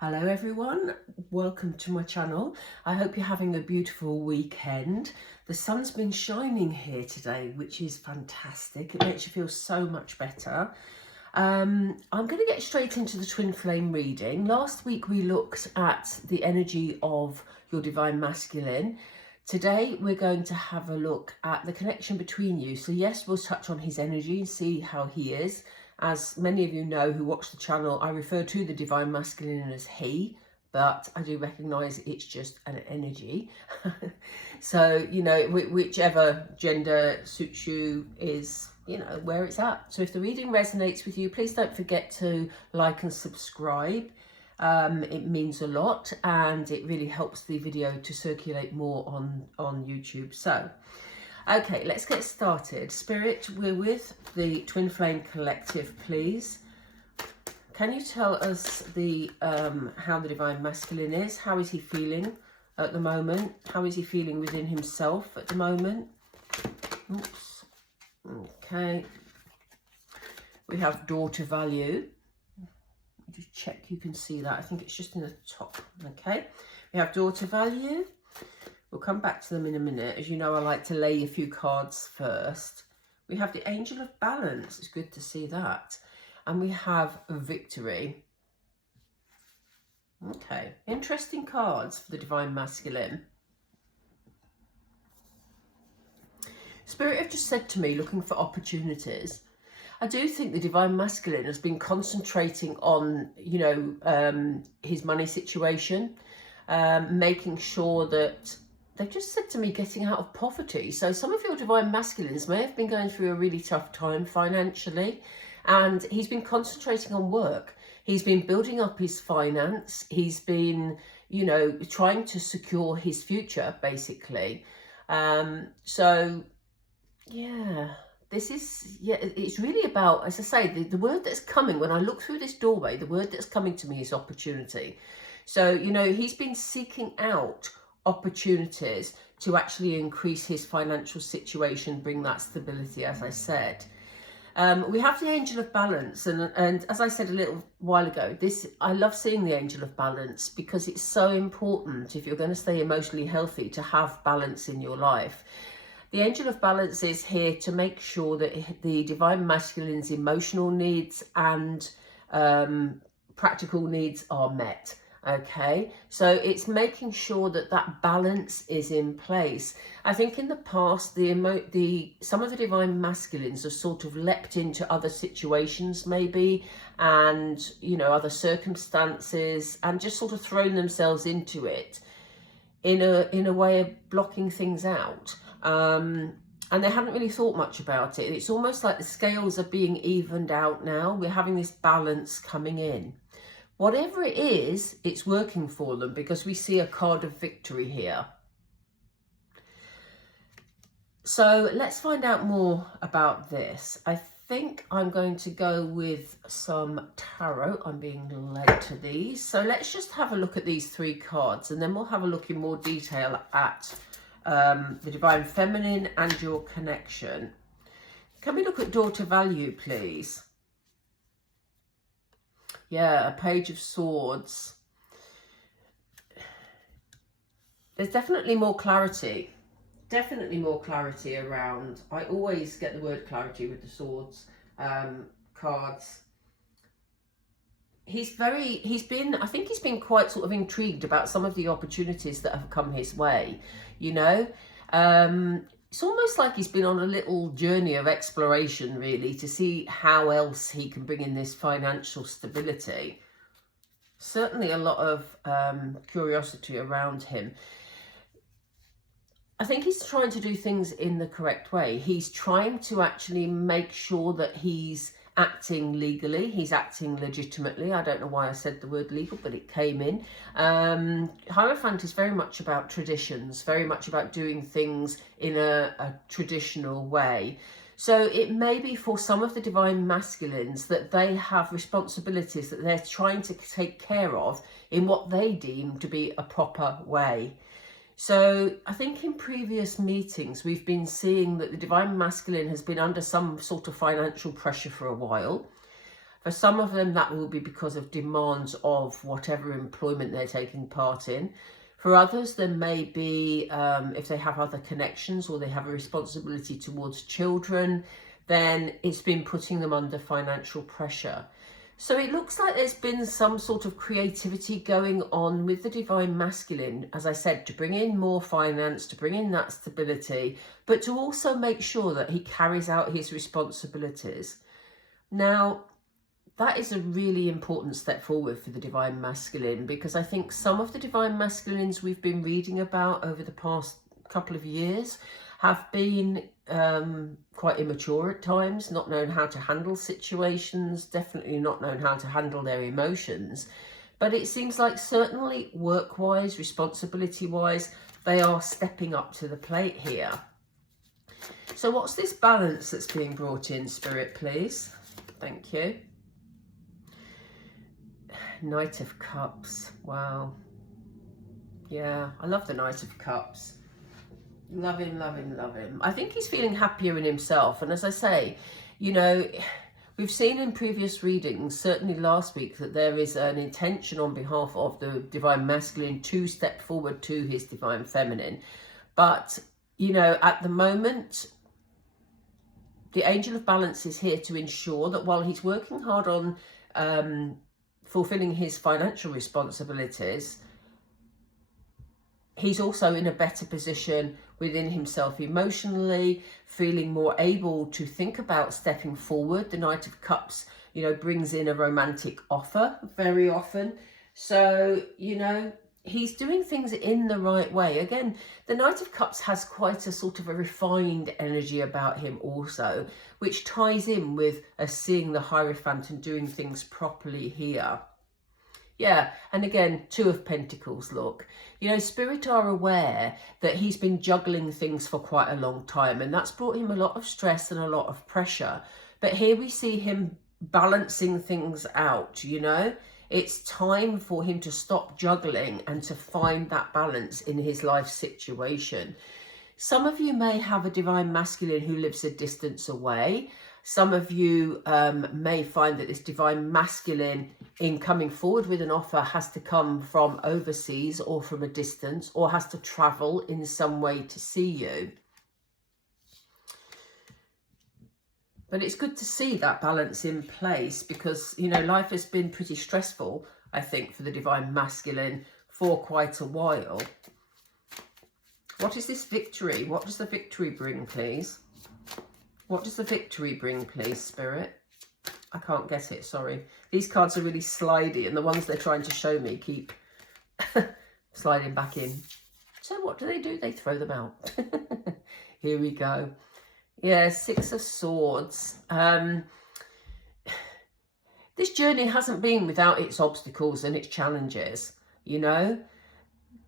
Hello everyone, welcome to my channel. I hope you're having a beautiful weekend. The sun's been shining here today, which is fantastic. It makes you feel so much better. I'm going to get straight into the twin flame reading. Last week we looked at the energy of your divine masculine. Today we're going to have a look at the connection between you. So yes, we'll touch on his energy and see how he is. As many of you know who watch the channel, I refer to the divine masculine as he, but I do recognise it's just an energy. So, you know, whichever gender suits you is, you know, where it's at. So if the reading resonates with you, please don't forget to like and subscribe. It means a lot and it really helps the video to circulate more on YouTube. So, okay, let's get started. Spirit, we're with the Twin Flame Collective, please. Can you tell us the how the divine masculine is? How is he feeling at the moment? How is he feeling within himself at the moment? Oops. Okay. We have daughter value. Just check you can see that. I think it's just in the top. Okay. We have daughter value. We'll come back to them in a minute. As you know, I like to lay a few cards first. We have the Angel of Balance. It's good to see that. And we have Victory. Okay, interesting cards for the Divine Masculine. Spirit have just said to me, looking for opportunities. I do think the Divine Masculine has been concentrating on, you know, his money situation, making sure that they've just said to me getting out of poverty. So some of your divine masculines may have been going through a really tough time financially, and he's been concentrating on work. He's been building up his finance. He's been, you know, trying to secure his future, basically. So, yeah, this is, yeah, it's really about, as I say, the word that's coming, when I look through this doorway, the word that's coming to me is opportunity. So, you know, he's been seeking out opportunities to actually increase his financial situation, bring that stability, as I said. We have the Angel of Balance, and as I said a little while ago, I love seeing the Angel of Balance because it's so important, if you're going to stay emotionally healthy, to have balance in your life. The Angel of Balance is here to make sure that the Divine Masculine's emotional needs and practical needs are met. Okay, so it's making sure that that balance is in place. I think in the past, some of the divine masculines have sort of leapt into other situations maybe, and, you know, other circumstances, and just sort of thrown themselves into it in a way of blocking things out. And they haven't really thought much about it. It's almost like the scales are being evened out now. We're having this balance coming in. Whatever it is, it's working for them because we see a card of victory here. So let's find out more about this. I think I'm going to go with some tarot. I'm being led to these. So let's just have a look at these three cards, and then we'll have a look in more detail at the Divine Feminine and your connection. Can we look at daughter value, please? Yeah, a Page of Swords. There's definitely more clarity. Definitely more clarity around. I always get the word clarity with the swords cards. I think he's been quite sort of intrigued about some of the opportunities that have come his way, you know. It's almost like he's been on a little journey of exploration, really, to see how else he can bring in this financial stability. Certainly a lot of curiosity around him. I think he's trying to do things in the correct way. He's trying to actually make sure that he's acting legally, he's acting legitimately. I don't know why I said the word legal, but it came in. Hierophant is very much about traditions, very much about doing things in a traditional way. So it may be for some of the divine masculines that they have responsibilities that they're trying to take care of in what they deem to be a proper way. So I think in previous meetings, we've been seeing that the divine masculine has been under some sort of financial pressure for a while. For some of them, that will be because of demands of whatever employment they're taking part in. For others, there may be, if they have other connections or they have a responsibility towards children, then it's been putting them under financial pressure. So it looks like there's been some sort of creativity going on with the Divine Masculine, as I said, to bring in more finance, to bring in that stability, but to also make sure that he carries out his responsibilities. Now, that is a really important step forward for the Divine Masculine, because I think some of the Divine Masculines we've been reading about over the past couple of years have been quite immature at times, not known how to handle situations, definitely not known how to handle their emotions. But it seems like certainly work-wise, responsibility-wise, they are stepping up to the plate here. So what's this balance that's being brought in, Spirit, please? Thank you. Knight of Cups. Wow. Yeah, I love the Knight of Cups. Love him, love him, love him. I think he's feeling happier in himself. And as I say, you know, we've seen in previous readings, certainly last week, that there is an intention on behalf of the Divine Masculine to step forward to his Divine Feminine. But, you know, at the moment, the Angel of Balance is here to ensure that while he's working hard on fulfilling his financial responsibilities, he's also in a better position within himself emotionally, feeling more able to think about stepping forward. The Knight of Cups, you know, brings in a romantic offer very often. So, you know, he's doing things in the right way. Again, the Knight of Cups has quite a sort of a refined energy about him also, which ties in with us seeing the Hierophant and doing things properly here. Yeah, and again, Two of Pentacles, look. You know, Spirit are aware that he's been juggling things for quite a long time, and that's brought him a lot of stress and a lot of pressure. But here we see him balancing things out, you know. It's time for him to stop juggling and to find that balance in his life situation. Some of you may have a Divine Masculine who lives a distance away. Some of you may find that this Divine Masculine, in coming forward with an offer, has to come from overseas or from a distance, or has to travel in some way to see you. But it's good to see that balance in place, because, you know, life has been pretty stressful, I think, for the Divine Masculine for quite a while. What is this victory? What does the victory bring, please? What does the victory bring, please, Spirit? I can't get it, sorry. These cards are really slidey, and the ones they're trying to show me keep sliding back in. So what do? They throw them out. Here we go. Yeah, Six of Swords. This journey hasn't been without its obstacles and its challenges, you know.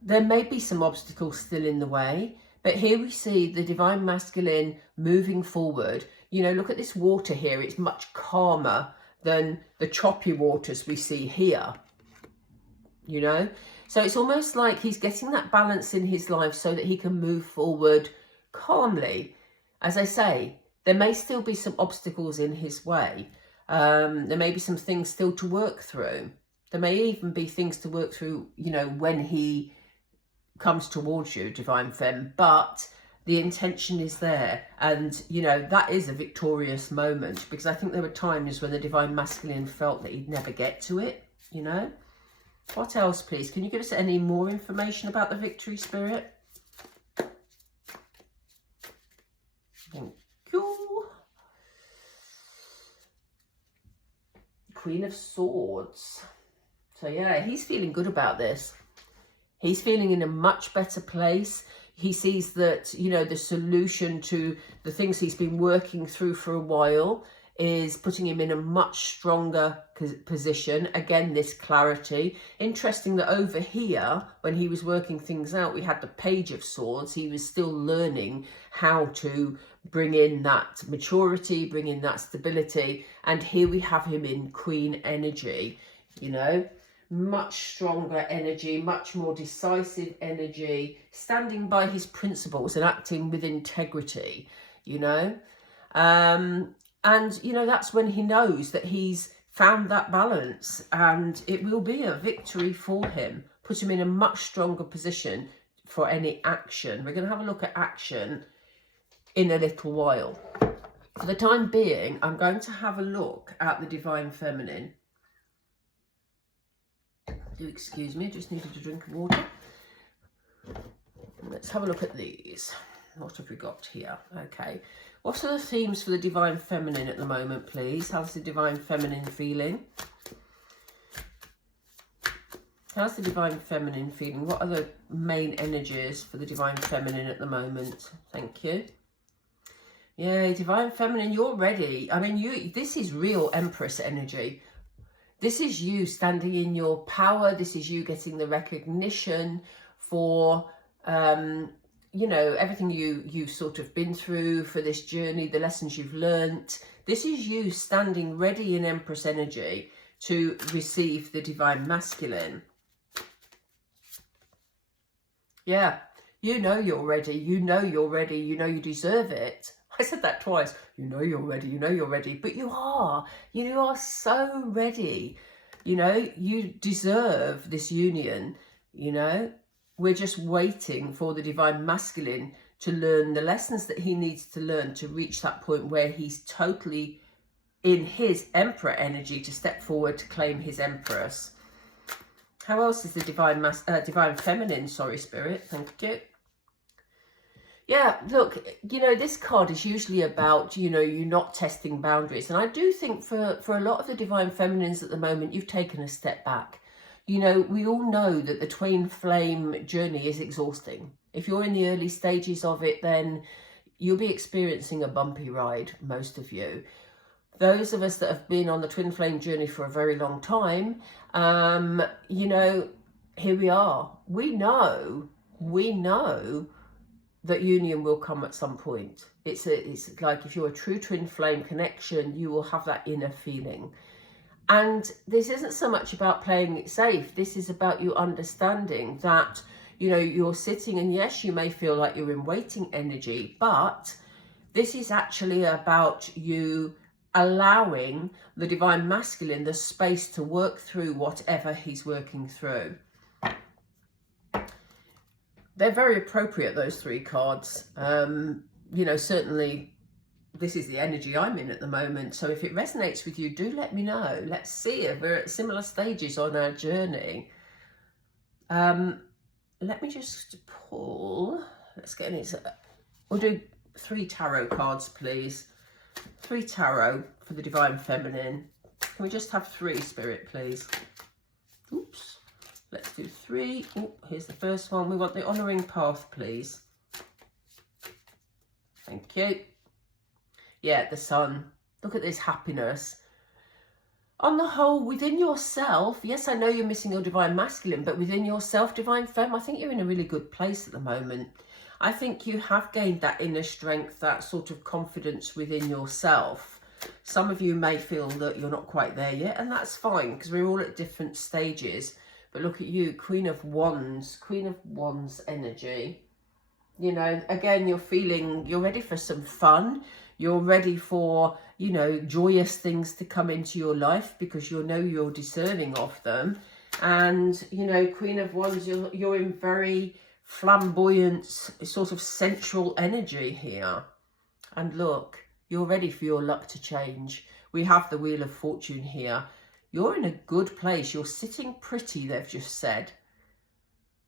There may be some obstacles still in the way, but here we see the Divine Masculine moving forward. You know, look at this water here. It's much calmer than the choppy waters we see here, you know. So it's almost like he's getting that balance in his life so that he can move forward calmly. As I say, there may still be some obstacles in his way. There may be some things still to work through. There may even be things to work through, you know, when he comes towards you, Divine Femme, but the intention is there. And, you know, that is a victorious moment, because I think there were times when the Divine Masculine felt that he'd never get to it, you know. What else, please? Can you give us any more information about the victory, Spirit? Thank you. Queen of Swords. So yeah, he's feeling good about this. He's feeling in a much better place. He sees that, you know, the solution to the things he's been working through for a while is putting him in a much stronger position. Again, this clarity. Interesting that over here, when he was working things out, we had the Page of Swords. He was still learning how to bring in that maturity, bring in that stability. And here we have him in Queen energy, you know. Much stronger energy, much more decisive energy, standing by his principles and acting with integrity, you know. And, you know, that's when he knows that he's found that balance, and it will be a victory for him. Put him in a much stronger position for any action. We're going to have a look at action in a little while. For the time being, I'm going to have a look at the Divine Feminine. Do excuse me, I just needed a drink of water. Let's have a look at these. What have we got here? Okay. What are the themes for the Divine Feminine at the moment, please? How's the Divine Feminine feeling? How's the Divine Feminine feeling? What are the main energies for the Divine Feminine at the moment? Thank you. Yeah, Divine Feminine, you're ready. I mean, this is real Empress energy. This is you standing in your power. This is you getting the recognition for, you know, everything you've sort of been through for this journey, the lessons you've learnt. This is you standing ready in Empress energy to receive the Divine Masculine. Yeah, you know you're ready. You know you're ready. You know you deserve it. I said that twice. You know you're ready. You know you're ready. But you are. You are so ready. You know, you deserve this union. You know, we're just waiting for the Divine Masculine to learn the lessons that he needs to learn to reach that point where he's totally in his Emperor energy to step forward to claim his Empress. How else is the Divine Feminine? Sorry, Spirit. Thank you. Yeah, look, you know, this card is usually about, you know, you not testing boundaries. And I do think for a lot of the Divine Feminines at the moment, you've taken a step back. You know, we all know that the twin flame journey is exhausting. If you're in the early stages of it, then you'll be experiencing a bumpy ride, most of you. Those of us that have been on the twin flame journey for a very long time, you know, here we are. We know that union will come at some point. It's like if you're a true twin flame connection, you will have that inner feeling. And this isn't so much about playing it safe. This is about you understanding that, you know, you're sitting and yes, you may feel like you're in waiting energy, but this is actually about you allowing the Divine Masculine the space to work through whatever he's working through. They're very appropriate, those three cards. You know, certainly this is the energy I'm in at the moment. So if it resonates with you, do let me know. Let's see if we're at similar stages on our journey. Let me just pull. Let's get into. We'll do 3 tarot cards, please. 3 tarot for the Divine Feminine. Can we just have 3, Spirit, please? Oops. Let's do 3. Oh, here's the first one. We want the honouring path, please. Thank you. Yeah, the Sun. Look at this happiness. On the whole, within yourself, yes, I know you're missing your Divine Masculine, but within yourself, Divine Femme, I think you're in a really good place at the moment. I think you have gained that inner strength, that sort of confidence within yourself. Some of you may feel that you're not quite there yet, and that's fine, because we're all at different stages. But look at you, Queen of Wands energy. You know, again, you're ready for some fun. You're ready for, you know, joyous things to come into your life because you know you're deserving of them. And, you know, Queen of Wands, you're in very flamboyant, sort of sensual energy here. And look, you're ready for your luck to change. We have the Wheel of Fortune here. You're in a good place. You're sitting pretty, they've just said.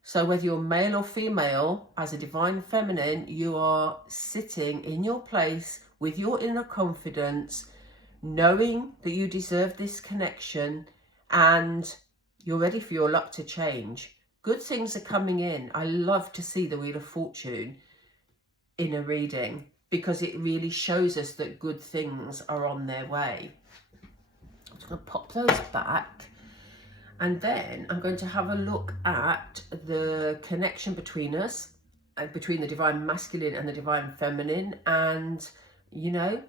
So whether you're male or female, as a Divine Feminine, you are sitting in your place with your inner confidence, knowing that you deserve this connection and you're ready for your luck to change. Good things are coming in. I love to see the Wheel of Fortune in a reading because it really shows us that good things are on their way. I'm just going to pop those back. And then I'm going to have a look at the connection between us, between the Divine Masculine and the Divine Feminine, and, you know,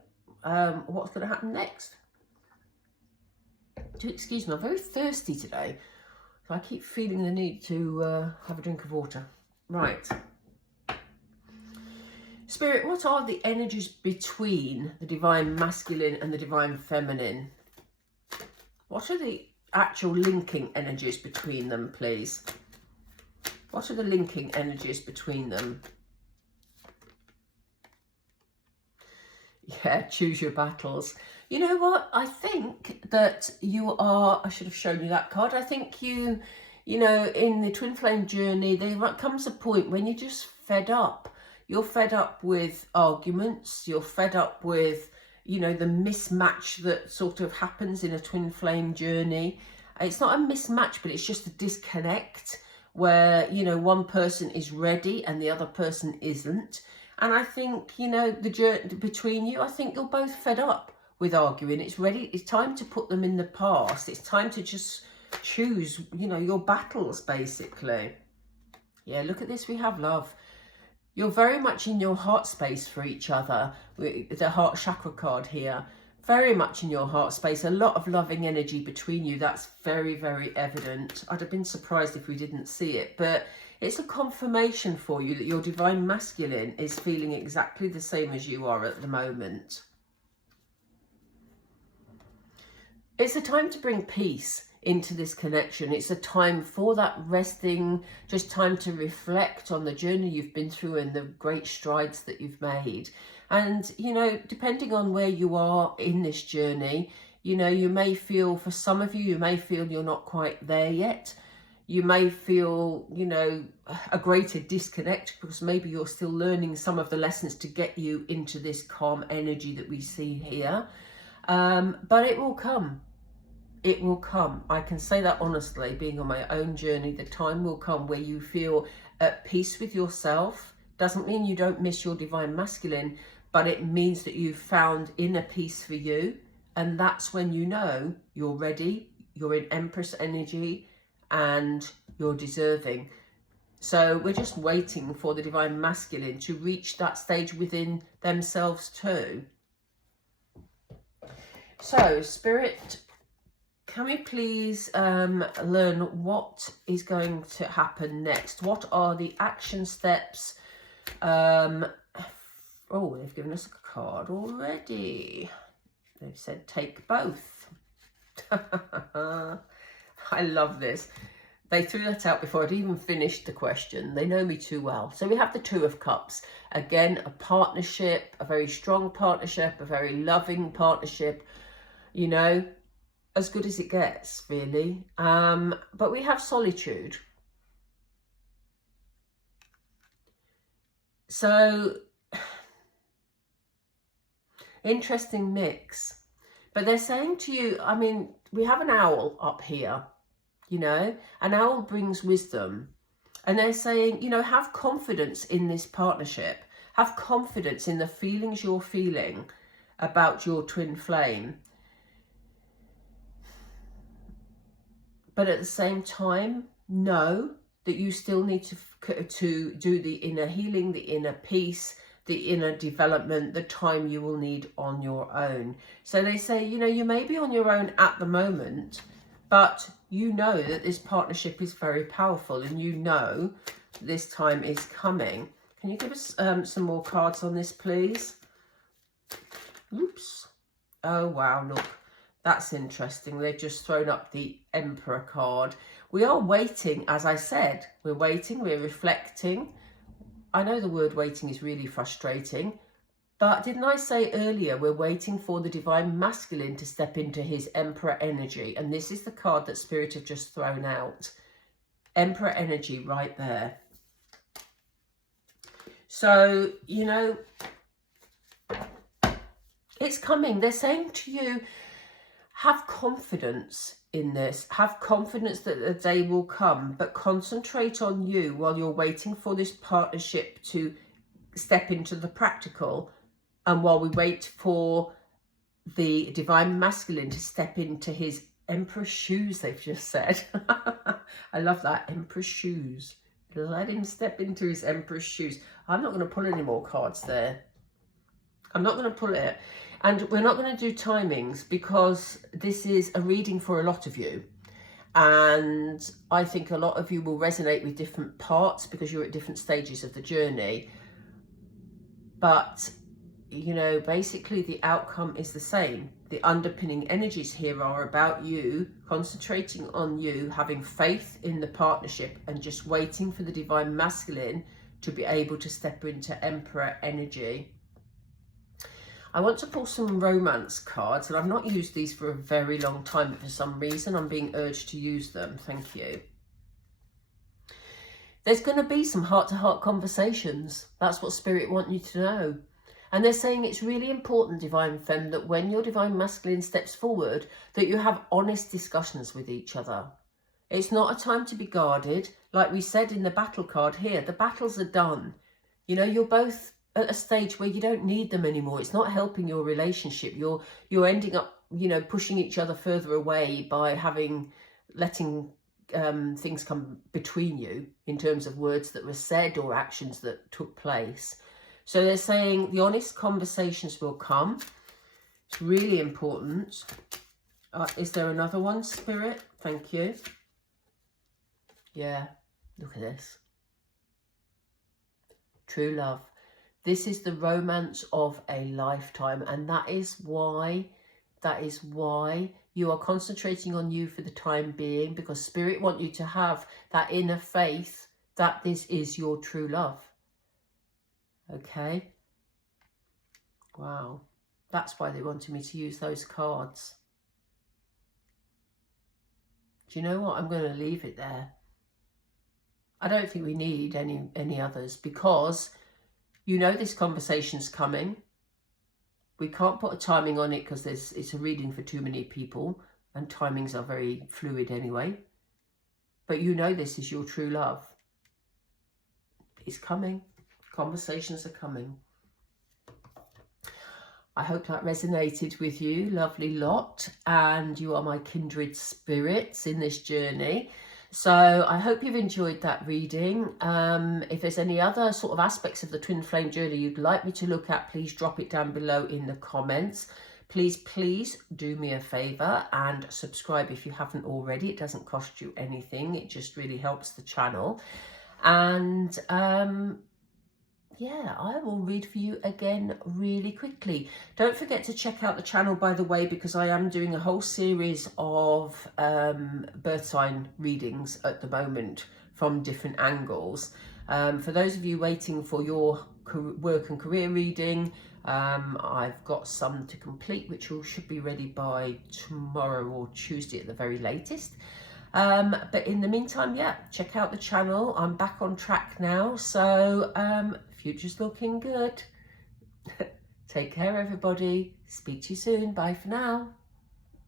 what's going to happen next. Do excuse me, I'm very thirsty today, so I keep feeling the need to have a drink of water. Right. Spirit, what are the energies between the Divine Masculine and the Divine Feminine? What are the actual linking energies between them, please? What are the linking energies between them? Yeah, choose your battles. You know what? I think that you are, I should have shown you that card. I think you know, in the twin flame journey, there comes a point when you're just fed up. You're fed up with arguments. You're fed up with, you know, the mismatch that sort of happens in a twin flame journey. It's not a mismatch, but it's just a disconnect where, you know, one person is ready and the other person isn't. And I think, you know, the journey between you, I think you're both fed up with arguing. It's ready. It's time to put them in the past. It's time to just choose, you know, your battles, basically. Yeah, look at this. We have love. You're very much in your heart space for each other. The heart chakra card here. Very much in your heart space. A lot of loving energy between you. That's very, very evident. I'd have been surprised if we didn't see it. But it's a confirmation for you that your divine masculine is feeling exactly the same as you are at the moment. It's a time to bring peace into this connection. It's a time for that resting, just time to reflect on the journey you've been through and the great strides that you've made. And, you know, depending on where you are in this journey, you know, you may feel, for some of you, you may feel you're not quite there yet. You may feel, you know, a greater disconnect because maybe you're still learning some of the lessons to get you into this calm energy that we see here. But it will come. It will come. I can say that honestly, being on my own journey, the time will come where you feel at peace with yourself. Doesn't mean you don't miss your divine masculine, but it means that you've found inner peace for you. And that's when you know you're ready, you're in Empress energy, and you're deserving. So we're just waiting for the divine masculine to reach that stage within themselves too. So, Spirit, can we please learn what is going to happen next? What are the action steps? Oh, they've given us a card already. They've said take both. I love this. They threw that out before I'd even finished the question. They know me too well. So we have the Two of Cups. Again, a partnership, a very strong partnership, a very loving partnership, you know, as good as it gets, really. But we have solitude. So, interesting mix. But they're saying to you, I mean, we have an owl up here, you know, an owl brings wisdom. And they're saying, you know, have confidence in this partnership. Have confidence in the feelings you're feeling about your twin flame. But at the same time, know that you still need to do the inner healing, the inner peace, the inner development, the time you will need on your own. So they say, you know, you may be on your own at the moment, but you know that this partnership is very powerful and you know this time is coming. Can you give us some more cards on this, please? Oops. Oh, wow, look. That's interesting. They've just thrown up the Emperor card. We are waiting, as I said. We're waiting, we're reflecting. I know the word waiting is really frustrating, but didn't I say earlier we're waiting for the divine masculine to step into his Emperor energy? And this is the card that Spirit have just thrown out. Emperor energy right there. So, you know, it's coming. They're saying to you, have confidence in this. Have confidence that the day will come, but concentrate on you while you're waiting for this partnership to step into the practical, and while we wait for the divine masculine to step into his Emperor's shoes, they've just said. I love that, Emperor's shoes. Let him step into his Emperor's shoes. I'm not going to pull any more cards there. I'm not going to pull it. And we're not going to do timings because this is a reading for a lot of you. And I think a lot of you will resonate with different parts because you're at different stages of the journey. But, you know, basically the outcome is the same. the underpinning energies here are about you, concentrating on you, having faith in the partnership and just waiting for the Divine Masculine to be able to step into Emperor energy. I want to pull some romance cards, and I've not used these for a very long time, but for some reason I'm being urged to use them. Thank you. There's going to be some heart-to-heart conversations. That's what Spirit want you to know. And they're saying it's really important, Divine Femme, that when your Divine Masculine steps forward, that you have honest discussions with each other. It's not a time to be guarded. Like we said in the battle card here, the battles are done. You know, you're both at a stage where you don't need them anymore. It's not helping your relationship. You're ending up, you know, pushing each other further away by letting things come between you in terms of words that were said or actions that took place. So they're saying the honest conversations will come. It's really important. Is there another one, Spirit? Thank you. Yeah, look at this. True love. This is the romance of a lifetime, and that is why you are concentrating on you for the time being, because Spirit want you to have that inner faith that this is your true love. Okay? Wow. That's why they wanted me to use those cards. Do you know what? I'm going to leave it there. I don't think we need any others, because you know this conversation's coming. We can't put a timing on it because it's a reading for too many people, and timings are very fluid anyway. But you know this is your true love. It's coming. Conversations are coming. I hope that resonated with you, lovely lot, and you are my kindred spirits in this journey. So I hope you've enjoyed that reading. If there's any other sort of aspects of the twin flame journey you'd like me to look at, please drop it down below in the comments. Please do me a favour and subscribe if you haven't already. It doesn't cost you anything. It just really helps the channel. And yeah, I will read for you again really quickly. Don't forget to check out the channel, by the way, because I am doing a whole series of birth sign readings at the moment from different angles. For those of you waiting for your work and career reading, I've got some to complete, which should be ready by tomorrow or Tuesday at the very latest. But in the meantime, yeah, check out the channel. I'm back on track now, so future's looking good. Take care, everybody. Speak to you soon. Bye for now.